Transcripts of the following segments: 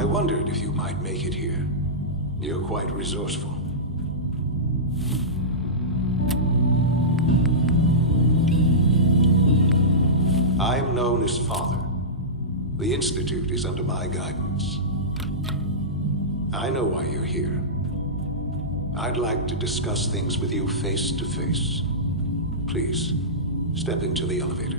I wondered if you might make it here. You're quite resourceful. I am known as Father. The Institute is under my guidance. I know why you're here. I'd like to discuss things with you face to face. Please, step into the elevator.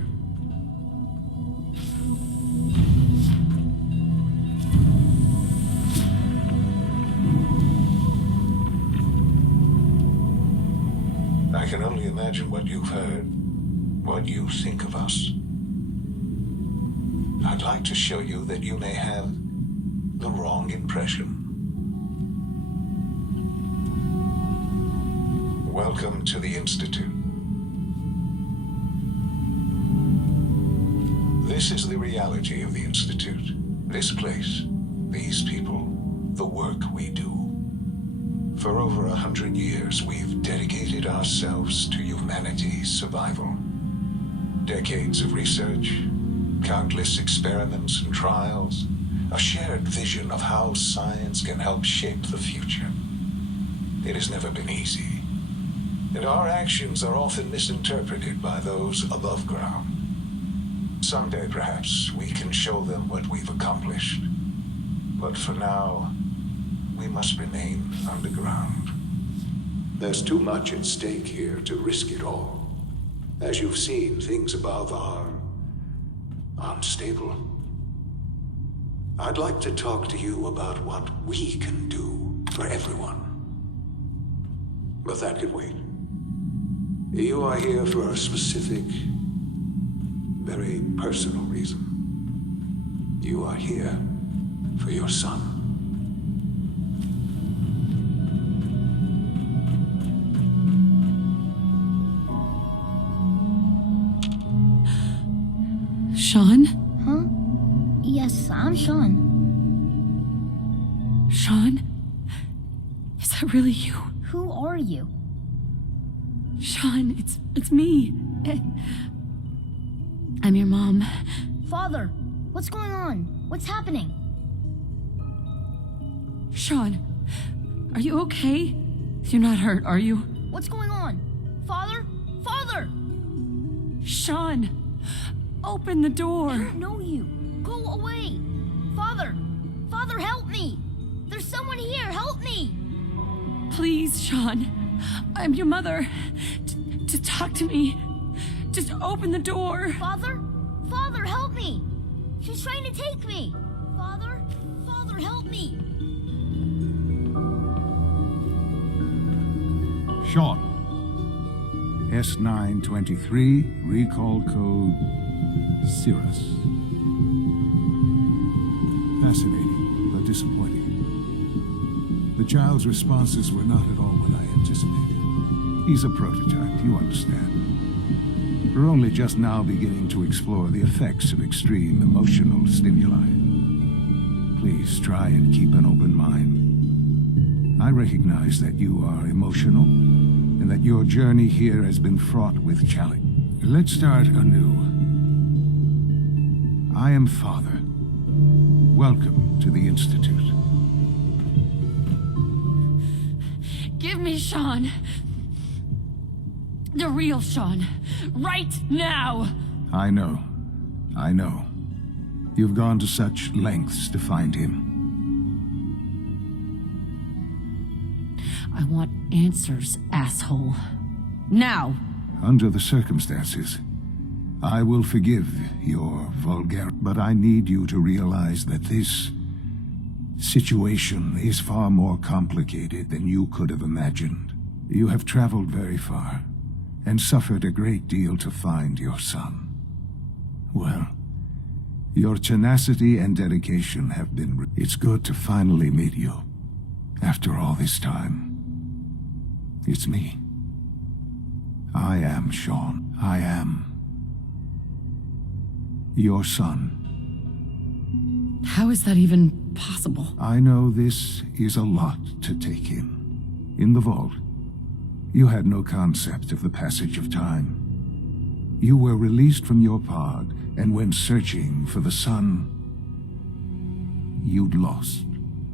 I can only imagine what you've heard, what you think of us. I'd like to show you that you may have the wrong impression. Welcome to the Institute. This is the reality of the Institute. This place, these people, the work we do. For over 100 years, we've dedicated ourselves to humanity's survival. Decades of research, countless experiments and trials, a shared vision of how science can help shape the future. It has never been easy, and our actions are often misinterpreted by those above ground. Someday, perhaps, we can show them what we've accomplished. But for now, we must remain underground. There's too much at stake here to risk it all. As you've seen, things above are unstable. I'd like to talk to you about what we can do for everyone. But that can wait. You are here for a specific, very personal reason. You are here for your son. Sean? Huh? Yes, I'm Sean. Sean? Is that really you? Who are you? Sean, it's me. I'm your mom. Father, what's going on? What's happening? Sean, are you okay? You're not hurt, are you? What's going on? Father? Father! Sean, open the door. I don't know you. Go away. Father! Father, help me! There's someone here. Help me! Please, Sean. I'm your mother. To talk to me. Just open the door. Father? Father, help me! She's trying to take me! Father? Father, help me! Sean. S923, recall code Cirrus. Fascinating, but disappointing. The child's responses were not at all what I anticipated. He's a prototype, you understand. We're only just now beginning to explore the effects of extreme emotional stimuli. Please try and keep an open mind. I recognize that you are emotional, and that your journey here has been fraught with challenge. Let's start anew. I am Father. Welcome to the Institute. Give me Sean. The real Sean. Right now. I know. You've gone to such lengths to find him. I want answers, asshole. Now! Under the circumstances, I will forgive your vulgarity, but I need you to realize that this situation is far more complicated than you could have imagined. You have traveled very far, and suffered a great deal to find your son. Well, your tenacity and dedication have been... It's good to finally meet you, after all this time. It's me. I am Sean. I am your son. How is that even possible? I know this is a lot to take in. In the vault, you had no concept of the passage of time. You were released from your pod and went searching for the sun. you'd lost.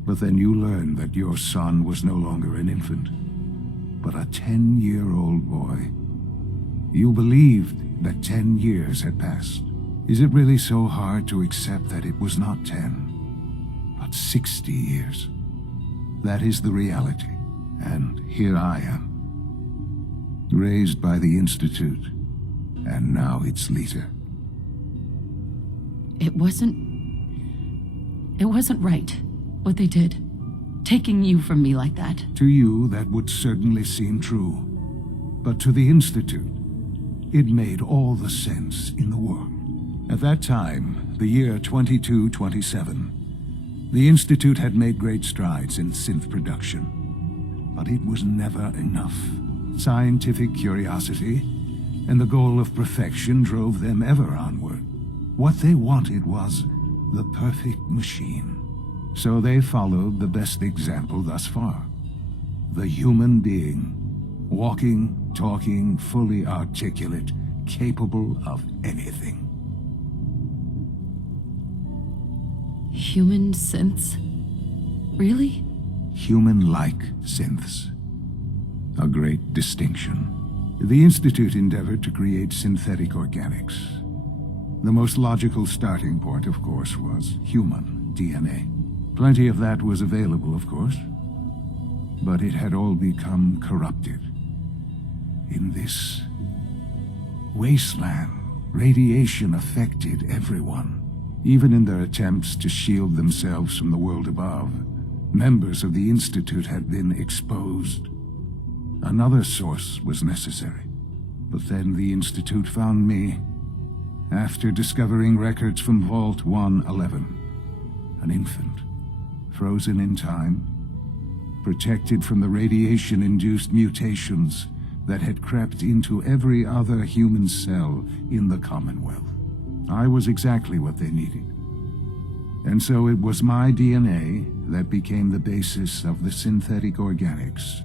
But then you learned that your son was no longer an infant, but a 10-year-old boy. You believed that 10 years had passed. Is it really so hard to accept that it was not 10, but 60 years? That is the reality, and here I am, raised by the Institute, and now its leader. It wasn't right, what they did. Taking you from me like that. To you, that would certainly seem true. But to the Institute, it made all the sense in the world. At that time, the year 2227, the Institute had made great strides in synth production. But it was never enough. Scientific curiosity and the goal of perfection drove them ever onward. What they wanted was the perfect machine. So they followed the best example thus far. The human being. Walking, talking, fully articulate, capable of anything. Human synths? Really? Human-like synths. A great distinction. The Institute endeavored to create synthetic organics. The most logical starting point, of course, was human DNA. Plenty of that was available, of course. But it had all become corrupted. In this wasteland, radiation affected everyone. Even in their attempts to shield themselves from the world above, members of the Institute had been exposed. Another source was necessary. But then the Institute found me, after discovering records from Vault 111. An infant, frozen in time, protected from the radiation-induced mutations that had crept into every other human cell in the Commonwealth. I was exactly what they needed. And so it was my DNA that became the basis of the synthetic organics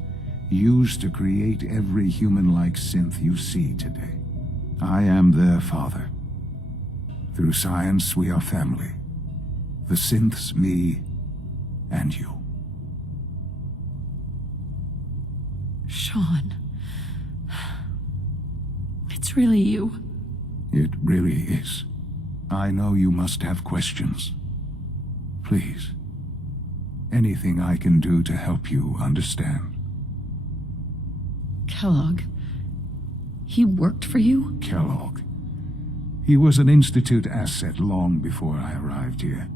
used to create every human-like synth you see today. I am their father. Through science, we are family. The synths, me, and you. Sean. It's really you. It really is. I know you must have questions. Please. Anything I can do to help you understand. Kellogg. He worked for you? Kellogg. He was an Institute asset long before I arrived here.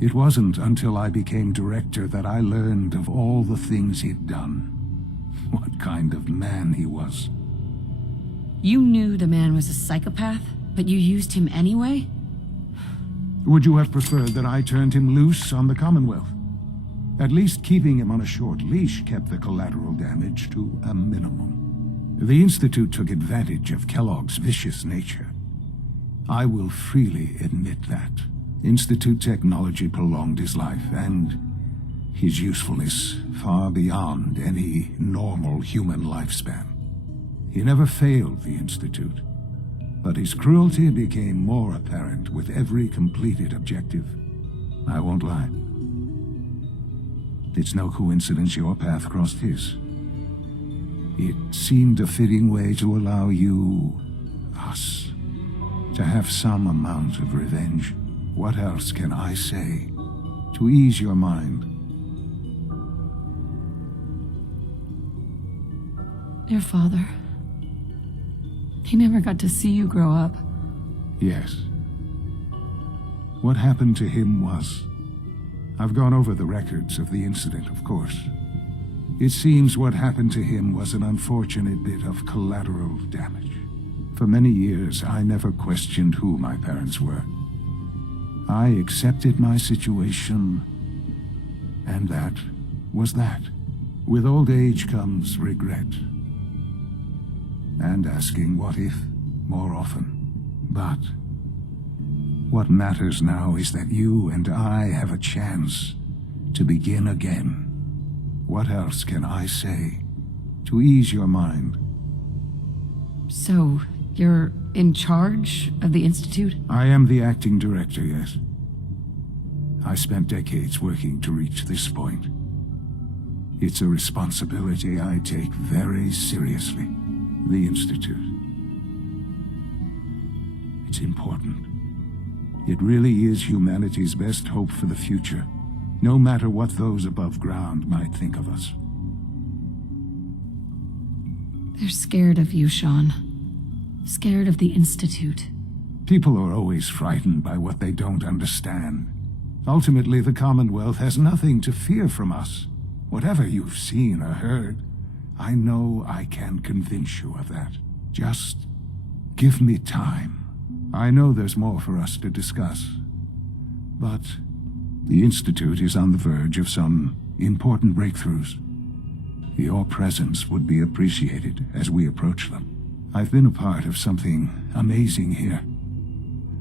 It wasn't until I became director that I learned of all the things he'd done. What kind of man he was. You knew the man was a psychopath, but you used him anyway? Would you have preferred that I turned him loose on the Commonwealth? At least keeping him on a short leash kept the collateral damage to a minimum. The Institute took advantage of Kellogg's vicious nature. I will freely admit that. Institute technology prolonged his life, and his usefulness far beyond any normal human lifespan. He never failed the Institute, but his cruelty became more apparent with every completed objective. I won't lie. It's no coincidence your path crossed his. It seemed a fitting way to allow you, us, to have some amount of revenge. What else can I say to ease your mind? Your father. He never got to see you grow up. Yes. What happened to him was... I've gone over the records of the incident, of course. It seems what happened to him was an unfortunate bit of collateral damage. For many years, I never questioned who my parents were. I accepted my situation, and that was that. With old age comes regret. And asking what if more often. But what matters now is that you and I have a chance to begin again. What else can I say to ease your mind? So, you're in charge of the Institute? I am the acting director, yes. I spent decades working to reach this point. It's a responsibility I take very seriously. The Institute. It's important. It really is humanity's best hope for the future, no matter what those above ground might think of us. They're scared of you, Sean. Scared of the Institute. People are always frightened by what they don't understand. Ultimately, the Commonwealth has nothing to fear from us. Whatever you've seen or heard, I know I can convince you of that. Just give me time. I know there's more for us to discuss. But the Institute is on the verge of some important breakthroughs. Your presence would be appreciated as we approach them. I've been a part of something amazing here.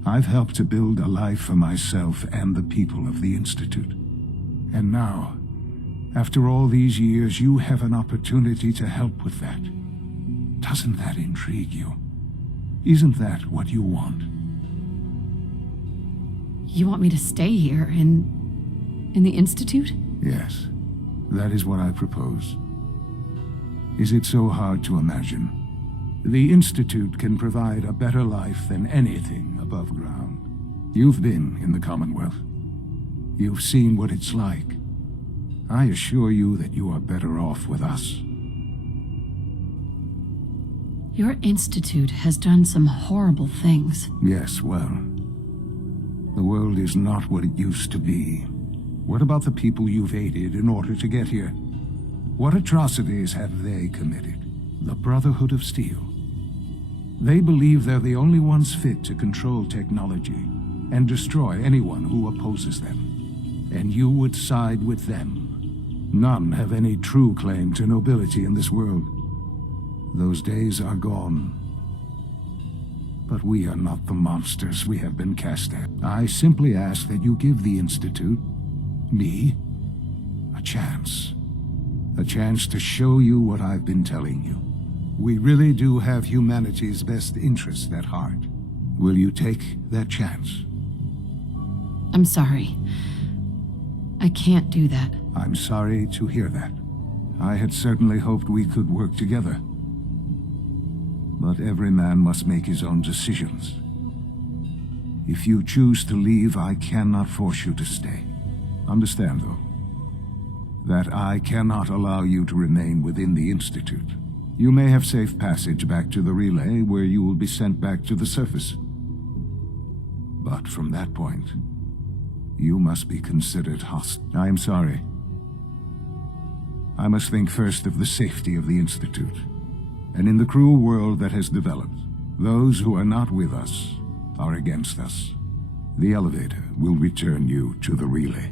I've helped to build a life for myself and the people of the Institute. And now, after all these years, you have an opportunity to help with that. Doesn't that intrigue you? Isn't that what you want? You want me to stay here in the Institute? Yes, that is what I propose. Is it so hard to imagine? The Institute can provide a better life than anything above ground. You've been in the Commonwealth. You've seen what it's like. I assure you that you are better off with us. Your Institute has done some horrible things. Yes, well, the world is not what it used to be. What about the people you've aided in order to get here? What atrocities have they committed? The Brotherhood of Steel. They believe they're the only ones fit to control technology and destroy anyone who opposes them. And you would side with them. None have any true claim to nobility in this world. Those days are gone. But we are not the monsters we have been cast at. I simply ask that you give the Institute, me, a chance. A chance to show you what I've been telling you. We really do have humanity's best interest at heart. Will you take that chance? I'm sorry. I can't do that. I'm sorry to hear that. I had certainly hoped we could work together. But every man must make his own decisions. If you choose to leave, I cannot force you to stay. Understand, though, that I cannot allow you to remain within the Institute. You may have safe passage back to the relay, where you will be sent back to the surface. But from that point, you must be considered hostile. I am sorry. I must think first of the safety of the Institute. And in the cruel world that has developed, those who are not with us are against us. The elevator will return you to the relay.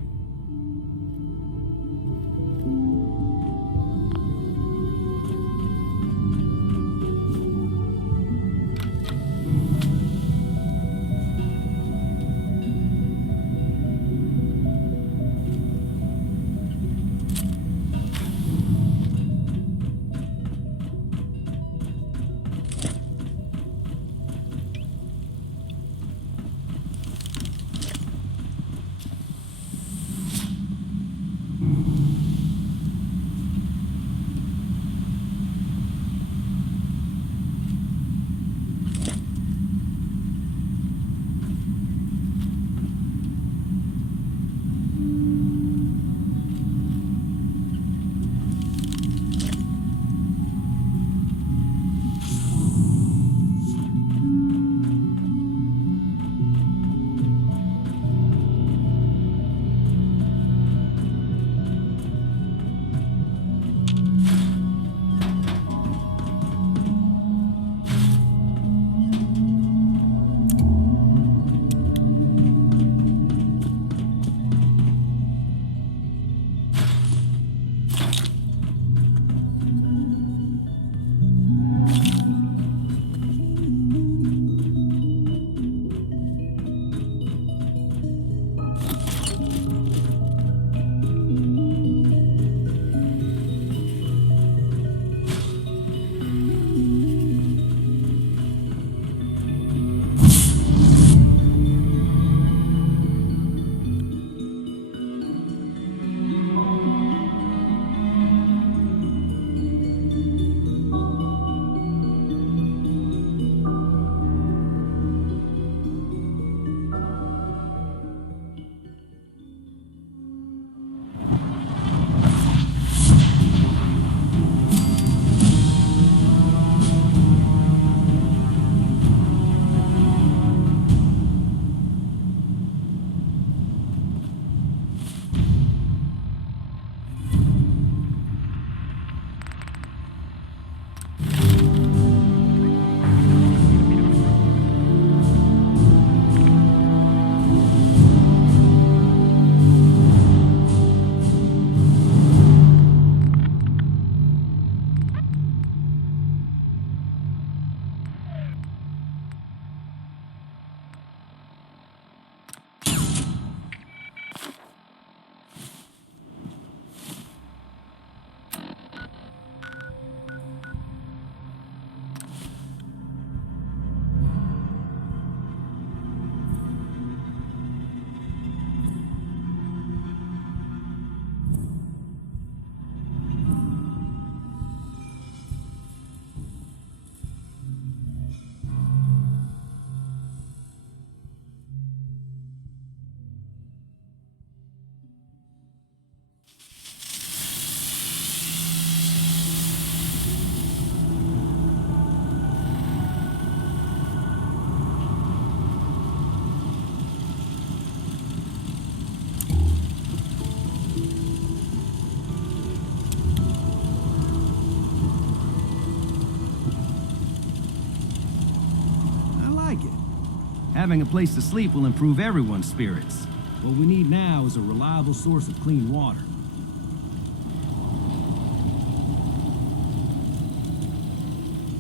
Having a place to sleep will improve everyone's spirits. What we need now is a reliable source of clean water.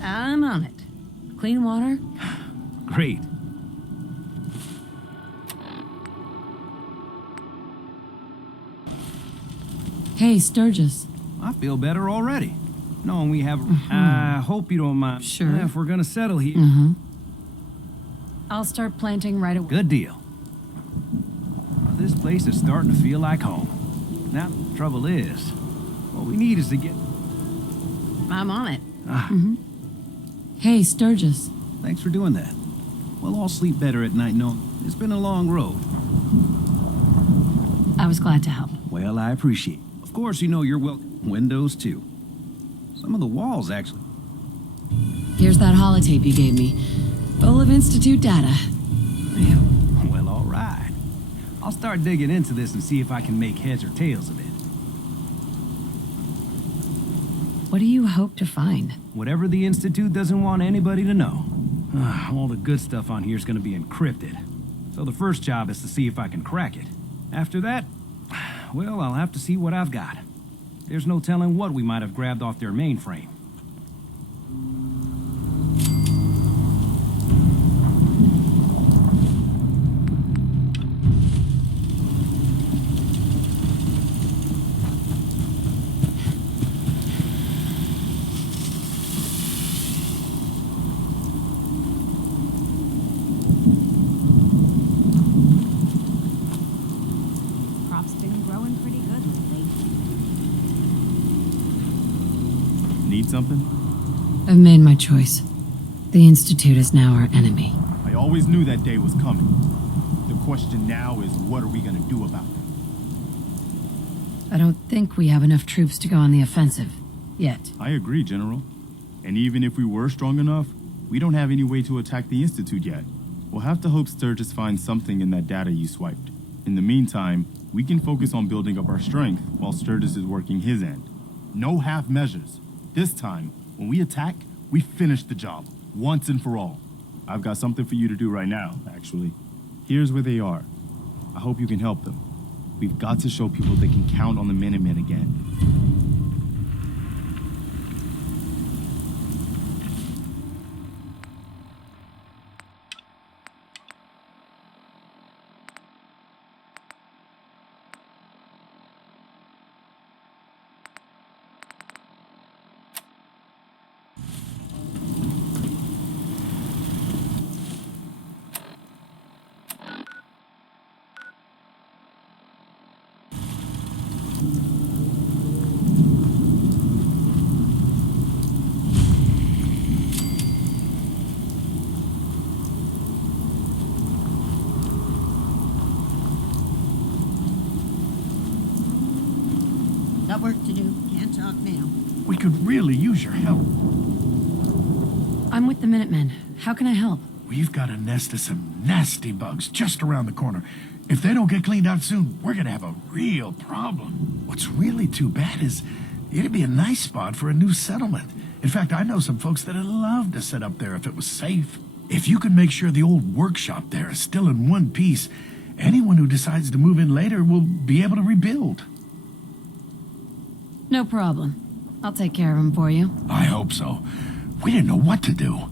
I'm on it. Clean water? Great. Hey, Sturgis. I feel better already. Knowing we have... I hope you don't mind. Sure. If we're gonna settle here... I'll start planting right away. Good deal. This place is starting to feel like home. Now, the trouble is, what we need is to get... I'm on it. Hey, Sturgis. Thanks for doing that. We'll all sleep better at night knowing it's been a long road. I was glad to help. Well, I appreciate it. Of course, you know you're welcome. Windows, too. Some of the walls, actually. Here's that holotape you gave me. Full of Institute data. Yeah, well, all right. I'll start digging into this and see if I can make heads or tails of it. What do you hope to find? Whatever the Institute doesn't want anybody to know. All the good stuff on here is going to be encrypted. So the first job is to see if I can crack it. After that, well, I'll have to see what I've got. There's no telling what we might have grabbed off their mainframe. Crop's been growing pretty good lately. Need something? I've made my choice. The Institute is now our enemy. I always knew that day was coming. The question now is, what are we gonna do about it? I don't think we have enough troops to go on the offensive. Yet. I agree, General. And even if we were strong enough, we don't have any way to attack the Institute yet. We'll have to hope Sturgis finds something in that data you swiped. In the meantime, we can focus on building up our strength while Sturgis is working his end. No half measures. This time, when we attack, we finish the job, once and for all. I've got something for you to do right now, actually. Here's where they are. I hope you can help them. We've got to show people they can count on the Minutemen again. Got work to do. Can't talk now. We could really use your help. I'm with the Minutemen. How can I help? We've got a nest of some nasty bugs just around the corner. If they don't get cleaned out soon, we're gonna have a real problem. What's really too bad is it'd be a nice spot for a new settlement. In fact, I know some folks that'd love to set up there if it was safe. If you can make sure the old workshop there is still in one piece, anyone who decides to move in later will be able to rebuild. No problem. I'll take care of him for you. I hope so. We didn't know what to do.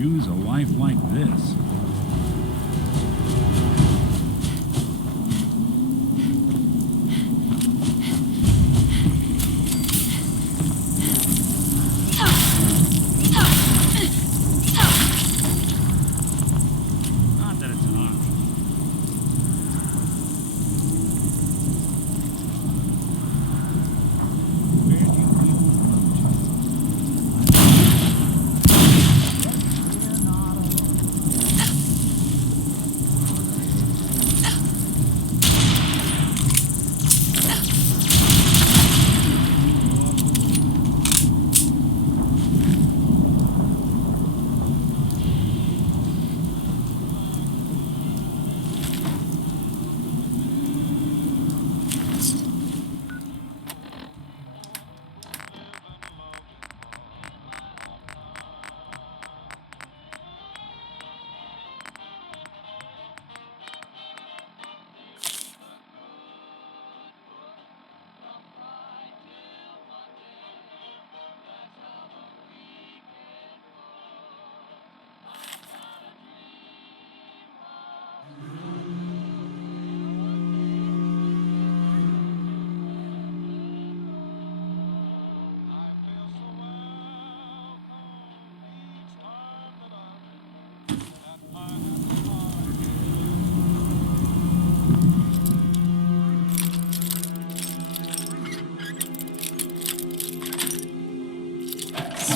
choose a life like this? Not that it's an option. Where do you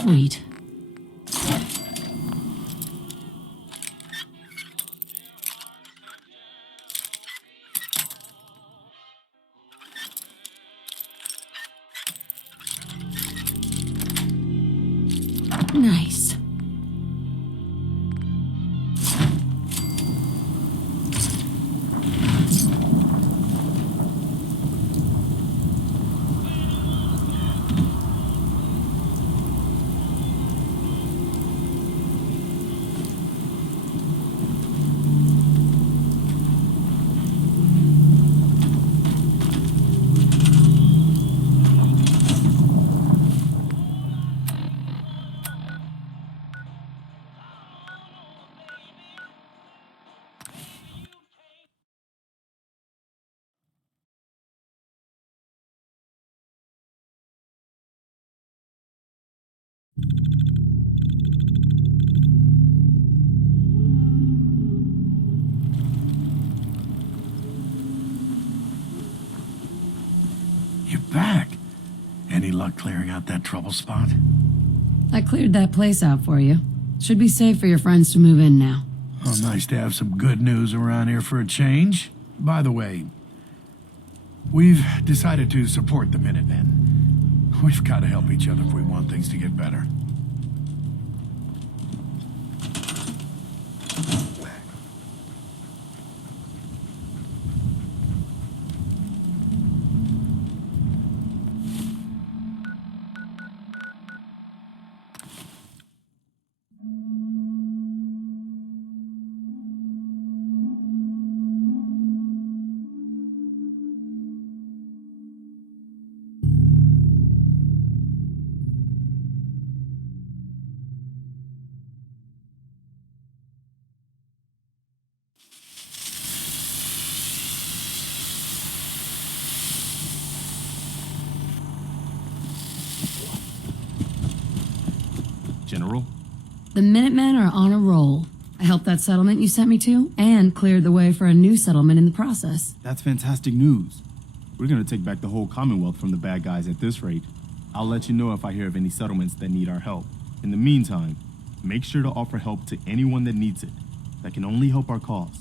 Sweet. Nice. You're back. Any luck clearing out that trouble spot? I cleared that place out for you. Should be safe for your friends to move in now. Oh, nice to have some good news around here for a change. By the way, we've decided to support the Minutemen. We've got to help each other if we want things to get better. General? The Minutemen are on a roll. I helped that settlement you sent me to, and cleared the way for a new settlement in the process. That's fantastic news. We're gonna take back the whole Commonwealth from the bad guys at this rate. I'll let you know if I hear of any settlements that need our help. In the meantime, make sure to offer help to anyone that needs it. That can only help our cause.